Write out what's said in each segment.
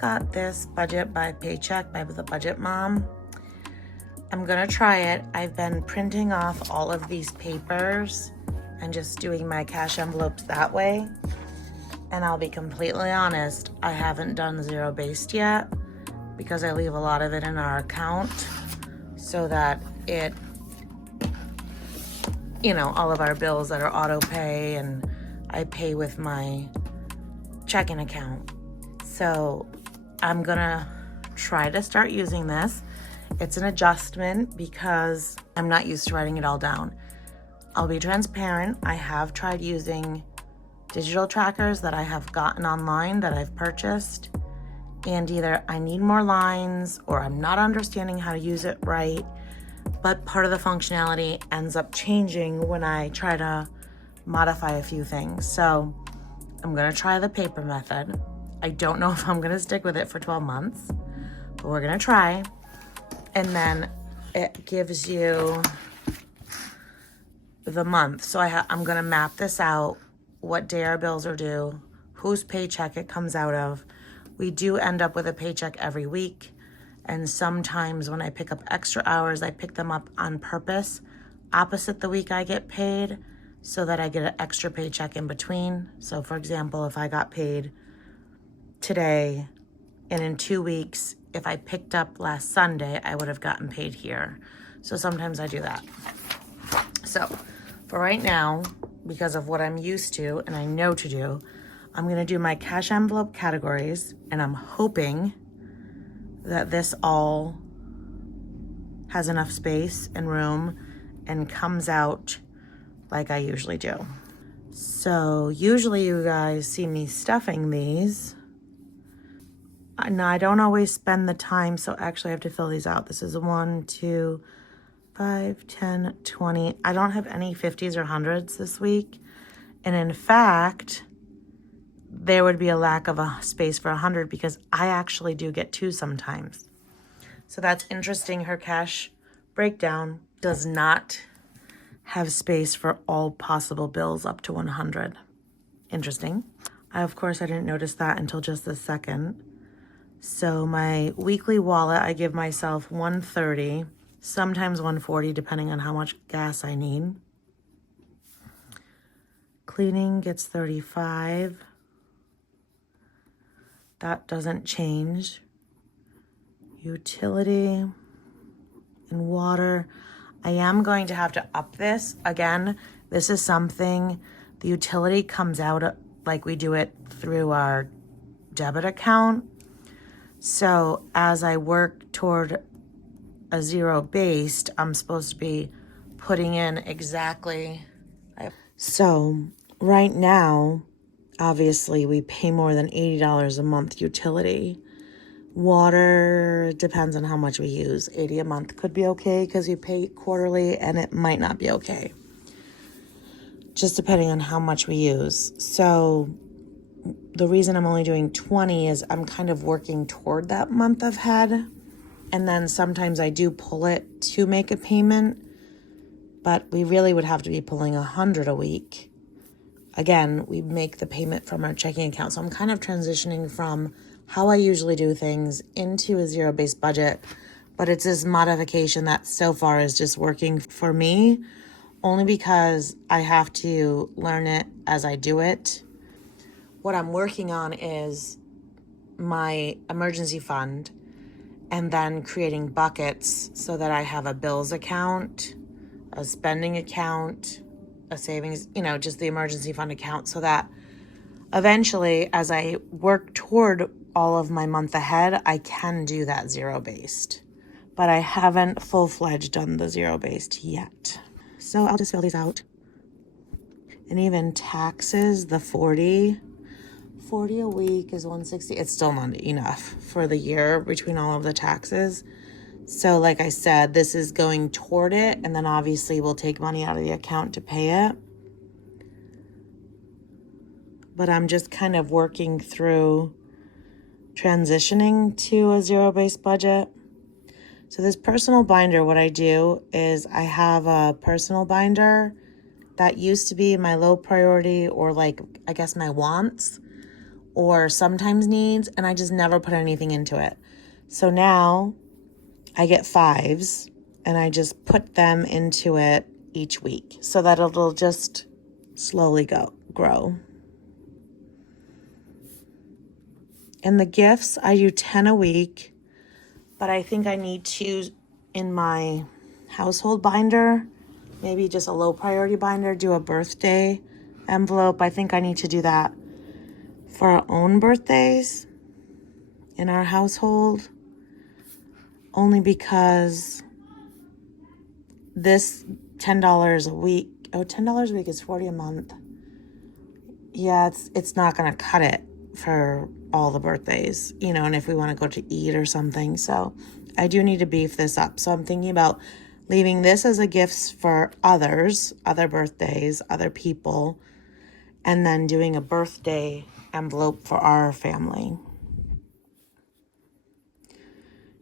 got this Budget by Paycheck by the Budget Mom. I'm gonna try it. I've been printing off all of these papers and just doing my cash envelopes that way. And I'll be completely honest, I haven't done zero based yet because I leave a lot of it in our account so that it, you know, all of our bills that are auto pay and I pay with my checking account. So I'm gonna try to start using this. It's an adjustment because I'm not used to writing it all down. I'll be transparent. I have tried using digital trackers that I have gotten online that I've purchased, and either I need more lines or I'm not understanding how to use it right, but part of the functionality ends up changing when I try to modify a few things. So I'm gonna try the paper method. I don't know if I'm gonna stick with it for 12 months, but we're gonna try. And then it gives you the month. So I'm gonna map this out, what day our bills are due, whose paycheck it comes out of. We do end up with a paycheck every week. And sometimes when I pick up extra hours, I pick them up on purpose, opposite the week I get paid, so that I get an extra paycheck in between. So for example, if I got paid today and in 2 weeks, if I picked up last Sunday, I would have gotten paid here. So sometimes I do that. So for right now, because of what I'm used to and I know to do, I'm gonna do my cash envelope categories, and I'm hoping that this all has enough space and room and comes out like I usually do. So usually you guys see me stuffing these. Now I don't always spend the time, so actually I have to fill these out. This is 1, 2, 5, 10, 20. I don't have any 50s or 100s this week. And in fact, there would be a lack of a space for 100 because I actually do get 2 sometimes. So that's interesting. Her cash breakdown does not have space for all possible bills up to 100. Interesting. Of course, I didn't notice that until just this second. So my weekly wallet, I give myself 130, sometimes 140, depending on how much gas I need. Cleaning gets 35. That doesn't change. Utility and water. I am going to have to up this. Again, this is something, the utility comes out like we do it through our debit account. So as I work toward a zero based, I'm supposed to be putting in exactly. So right now, obviously we pay more than $80 a month utility. Water depends on how much we use. 80 a month could be okay because you pay quarterly, and it might not be okay, just depending on how much we use. So the reason I'm only doing 20 is I'm kind of working toward that month ahead. And then sometimes I do pull it to make a payment, but we really would have to be pulling 100 a week. Again, we make the payment from our checking account. So I'm kind of transitioning from how I usually do things into a zero-based budget, but it's this modification that so far is just working for me, only because I have to learn it as I do it. What I'm working on is my emergency fund and then creating buckets so that I have a bills account, a spending account, a savings, just the emergency fund account, so that eventually as I work toward all of my month ahead, I can do that zero-based. But I haven't full-fledged done the zero-based yet. So I'll just fill these out. And even taxes, the 40 a week is 160. It's still not enough for the year between all of the taxes. So like I said, this is going toward it, and then obviously we'll take money out of the account to pay it. But I'm just kind of working through transitioning to a zero-based budget. So this personal binder, what I do is I have a personal binder that used to be my low priority, or like, I guess my wants, or sometimes needs, and I just never put anything into it. So now I get 5s and I just put them into it each week so that it'll just slowly grow. And the gifts, I do 10 a week, but I think I need to, in my household binder, maybe just a low priority binder, do a birthday envelope. I think I need to do that for our own birthdays in our household, only because this $10 a week, $10 a week is $40 a month. Yeah, it's not going to cut it for all the birthdays, and if we want to go to eat or something. So I do need to beef this up. So I'm thinking about leaving this as a gift for others, other birthdays, other people, and then doing a birthday envelope for our family.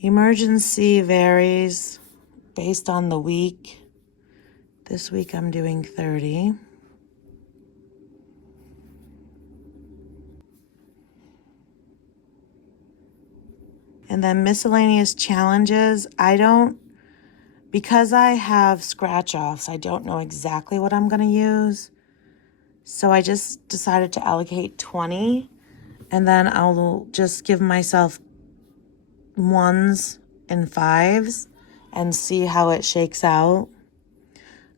Emergency varies based on the week. This week I'm doing 30. And then miscellaneous challenges, because I have scratch offs, I don't know exactly what I'm going to use. So I just decided to allocate 20, and then I'll just give myself 1s and 5s and see how it shakes out.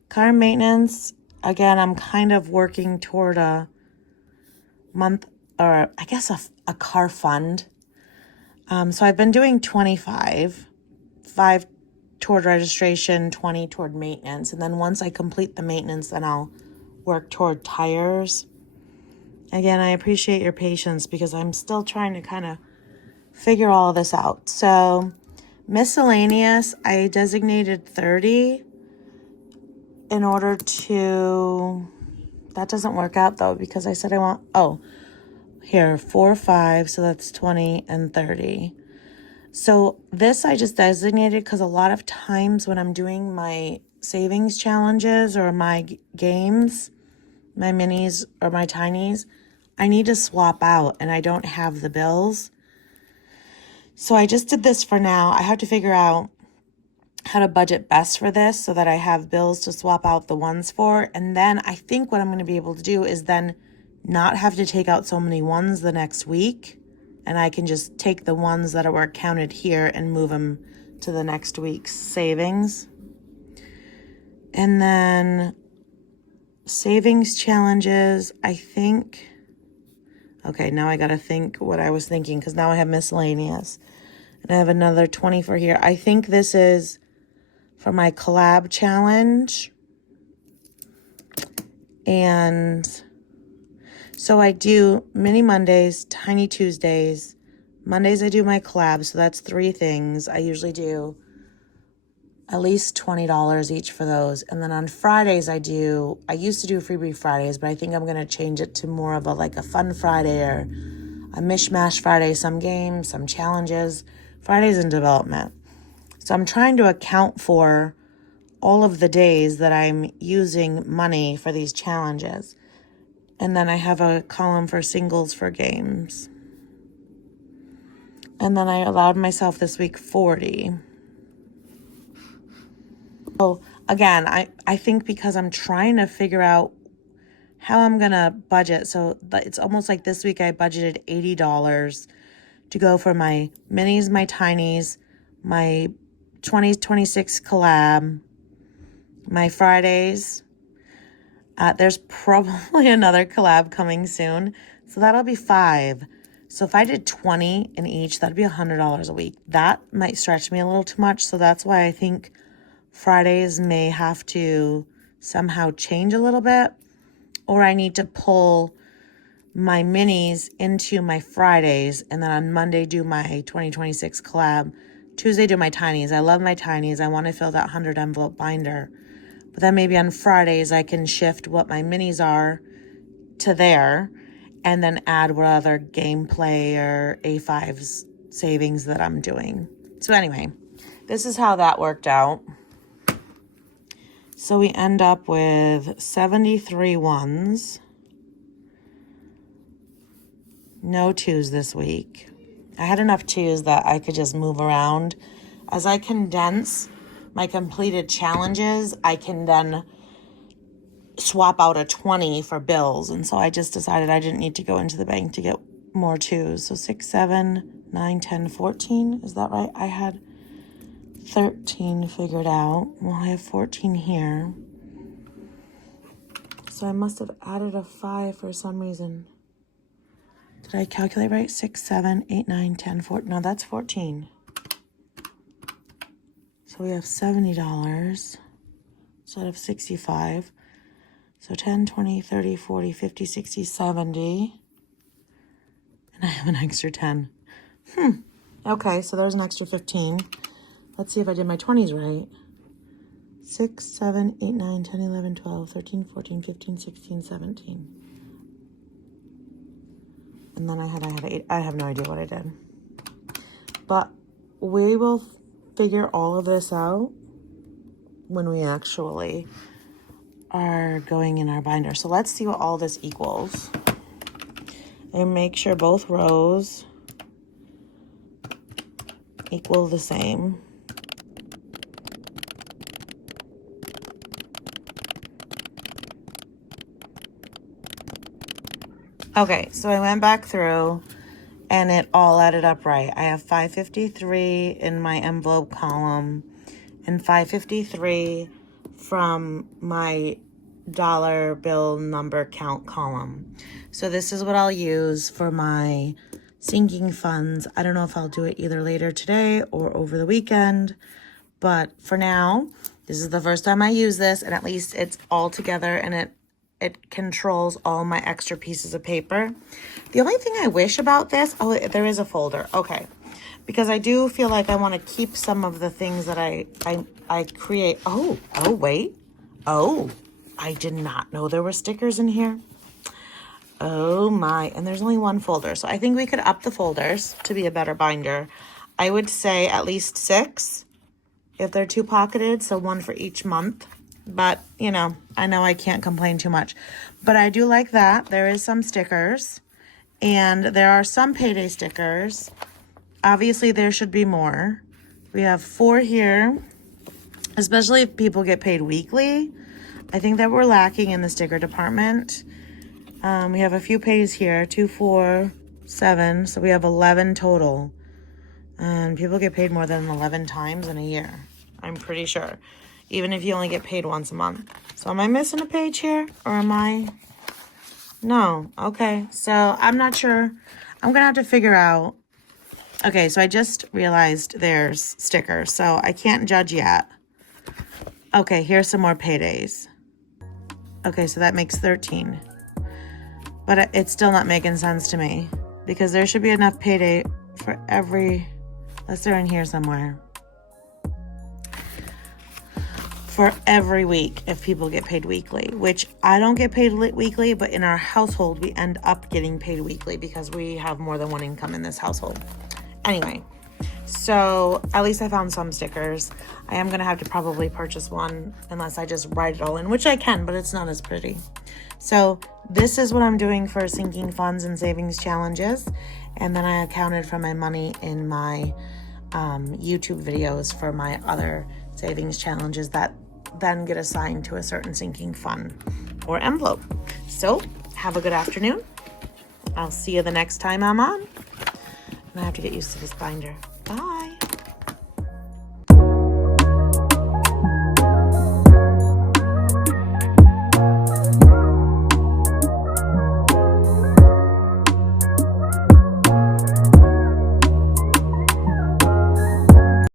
Car maintenance, again, I'm kind of working toward a month, or I guess a car fund. So I've been doing 25, 5 toward registration, 20 toward maintenance. And then once I complete the maintenance, then I'll work toward tires. Again, I appreciate your patience because I'm still trying to kind of figure all of this out. So miscellaneous, I designated 30 in order to, that doesn't work out though, because I said I want, 4, 5, so that's 20 and 30. So this I just designated because a lot of times when I'm doing my savings challenges or my games, my minis or my tinies, I need to swap out and I don't have the bills. So I just did this for now. I have to figure out how to budget best for this so that I have bills to swap out the ones for. And then I think what I'm going to be able to do is then not have to take out so many ones the next week. And I can just take the ones that were counted here and move them to the next week's savings. And then savings challenges, I think. Okay, now I got to think what I was thinking because now I have miscellaneous. And I have another 20 for here. I think this is for my collab challenge. And so I do mini Mondays, tiny Tuesdays. Mondays I do my collab, so that's 3 things. I usually do at least $20 each for those. And then on Fridays I used to do Freebie Fridays, but I think I'm going to change it to more of a fun Friday or a mishmash Friday, some games, some challenges. Fridays in development. So I'm trying to account for all of the days that I'm using money for these challenges. And then I have a column for singles for games. And then I allowed myself this week 40. So again, I think because I'm trying to figure out how I'm going to budget. So it's almost like this week I budgeted $80 to go for my minis, my tinies, my 2026 collab, my Fridays. There's probably another collab coming soon. So that'll be 5. So if I did 20 in each, that'd be $100 a week. That might stretch me a little too much. So that's why I think Fridays may have to somehow change a little bit. Or I need to pull my minis into my Fridays. And then on Monday do my 2026 collab. Tuesday do my tinies. I love my tinies. I want to fill that 100 envelope binder. But then maybe on Fridays I can shift what my minis are to there and then add what other gameplay or A5s savings that I'm doing. So anyway, this is how that worked out. So we end up with 73 ones, No 2s this week. I had enough 2s that I could just move around. As I condense my completed challenges, I can then swap out a 20 for bills. And so I just decided I didn't need to go into the bank to get more 2s. So 6, 7, 9, 10, 14. Is that right? I had 13 figured out. Well, I have 14 here. So I must have added a 5 for some reason. Did I calculate right? 6, 7, 8, 9, 10, 14. No, that's 14. So we have $70 instead of 65. So 10, 20, 30, 40, 50, 60, 70. And I have an extra 10. Okay, so there's an extra 15. Let's see if I did my 20s right. 6, 7, 8, 9, 10, 11, 12, 13, 14, 15, 16, 17. And then I had 8. I have no idea what I did. But we will figure all of this out when we actually are going in our binder. So let's see what all this equals. And make sure both rows equal the same. Okay, so I went back through and it all added up right. I have 553 in my envelope column and 553 from my dollar bill number count column. So this is what I'll use for my sinking funds. I don't know if I'll do it either later today or over the weekend, but for now, this is the first time I use this, and at least it's all together and it controls all my extra pieces of paper. The only thing I wish about this, oh, there is a folder. Okay. Because I do feel like I want to keep some of the things that I create. Oh, wait. Oh, I did not know there were stickers in here. Oh my, and there's only one folder. So I think we could up the folders to be a better binder. I would say at least 6 if they're 2-pocketed, so 1 for each month. But, you know I can't complain too much. But I do like that. There is some stickers. And there are some payday stickers. Obviously, there should be more. We have 4 here. Especially if people get paid weekly. I think that we're lacking in the sticker department. We have a few pays here. 2, 4, 7. So we have 11 total. And people get paid more than 11 times in a year. I'm pretty sure. Even if you only get paid once a month. So am I missing a page here? Or am I? No. Okay. So I'm not sure. I'm going to have to figure out. Okay. So I just realized there's stickers. So I can't judge yet. Okay. Here's some more paydays. Okay. So that makes 13. But it's still not making sense to me. Because there should be enough payday for every. Unless they're in here somewhere. For every week if people get paid weekly, which I don't get paid weekly, but in our household, we end up getting paid weekly because we have more than one income in this household. Anyway, so at least I found some stickers. I am going to have to probably purchase one unless I just write it all in, which I can, but it's not as pretty. So this is what I'm doing for sinking funds and savings challenges. And then I accounted for my money in my YouTube videos for my other savings challenges that then get assigned to a certain sinking fund or envelope. So have a good afternoon. I'll see you the next time I'm on. And I have to get used to this binder. Bye.